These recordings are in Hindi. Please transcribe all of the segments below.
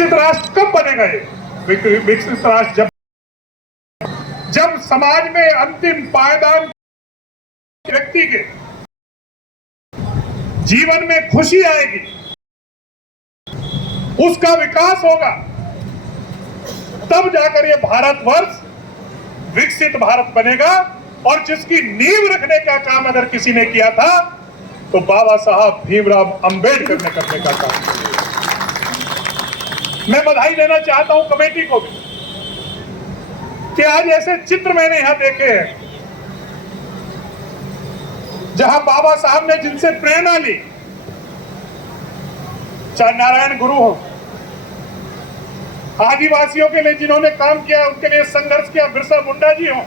विकसित राष्ट्र कब बनेगा? ये विकसित राष्ट्र जब समाज में अंतिम पायदान व्यक्ति के जीवन में खुशी आएगी, उसका विकास होगा, तब जाकर ये भारतवर्ष विकसित भारत बनेगा। और जिसकी नींव रखने का काम अगर किसी ने किया था तो बाबा साहब भीमराव अंबेडकर ने करने का काम किया। मैं बधाई देना चाहता हूं कमेटी को भी कि आज ऐसे चित्र मैंने यहां देखे हैं जहां बाबा साहब ने जिनसे प्रेरणा ली, चाहे नारायण गुरु हो, आदिवासियों के लिए जिन्होंने काम किया, उनके लिए संघर्ष किया, बिरसा मुंडा जी हो,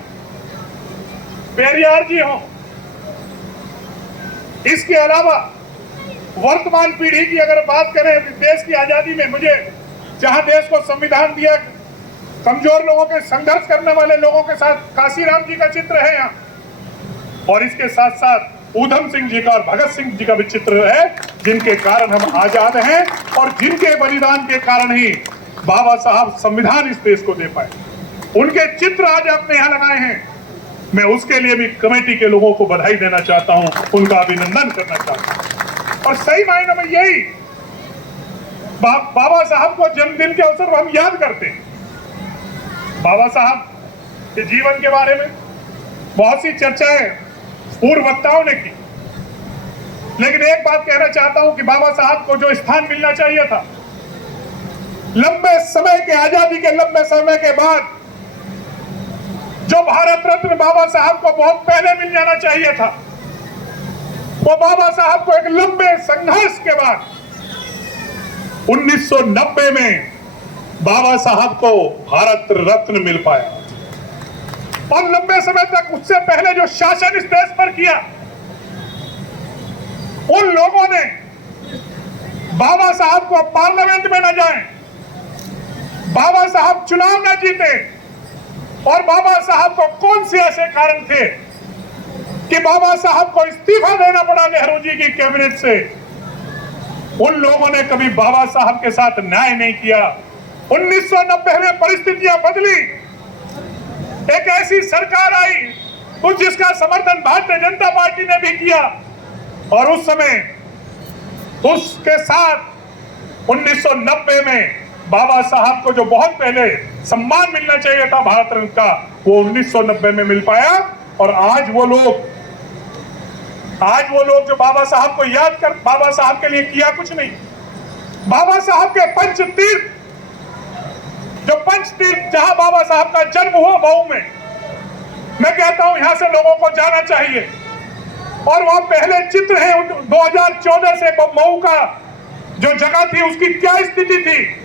पेरियार जी हो, इसके अलावा वर्तमान पीढ़ी की अगर बात करें, देश की आजादी में मुझे जहां देश को संविधान दिया, कमजोर लोगों के संघर्ष करने वाले लोगों के साथ काशीराम जी का चित्र है यहाँ, और इसके साथ साथ ऊधम सिंह जी का और भगत सिंह जी का भी चित्र है, जिनके कारण हम आजाद हैं और जिनके बलिदान के कारण ही बाबा साहब संविधान इस देश को दे पाए। उनके चित्र आज आपने यहाँ लगाए हैं। मैं उसके लिए भी कमेटी के लोगों को बधाई देना चाहता हूं, उनका अभिनंदन करना चाहता हूं। और सही मायने में यही बाबा साहब को जन्मदिन के अवसर पर हम याद करते हैं। बाबा साहब के जीवन के बारे में बहुत सी चर्चाएं पूर्व वक्ताओं ने की, लेकिन एक बात कहना चाहता हूं कि बाबा साहब को जो स्थान मिलना चाहिए था, लंबे समय के आजादी के लंबे समय के बाद जो भारत रत्न बाबा साहब को बहुत पहले मिल जाना चाहिए था, वो बाबा साहब को एक लंबे संघर्ष के बाद 1990 में बाबा साहब को भारत रत्न मिल पाया। और लंबे समय तक उससे पहले जो शासन इस देश पर किया, उन लोगों ने बाबा साहब को पार्लियामेंट में न जाए, बाबा साहब चुनाव न जीते, और बाबा साहब को कौन से ऐसे कारण थे कि बाबा साहब को इस्तीफा देना पड़ा नेहरू जी की कैबिनेट से। उन लोगों ने कभी बाबा साहब के साथ न्याय नहीं किया। 1990 में परिस्थितियां बदली, एक ऐसी सरकार आई कुछ जिसका समर्थन भारतीय जनता पार्टी ने भी किया, और उस समय उसके साथ 1990 में बाबा साहब को जो बहुत पहले सम्मान मिलना चाहिए था भारत रत्न का, वो 1990 में मिल पाया। और आज वो लोग जो बाबा साहब को याद कर, बाबा साहब के लिए किया कुछ नहीं। बाबा साहब के पंचतीर्थ, जो पंचतीर्थ जहां बाबा साहब का जन्म हुआ मऊ में, मैं कहता हूं यहां से लोगों को जाना चाहिए। और वहां पहले चित्र है 2014 से मऊ का जो जगह थी उसकी क्या स्थिति थी,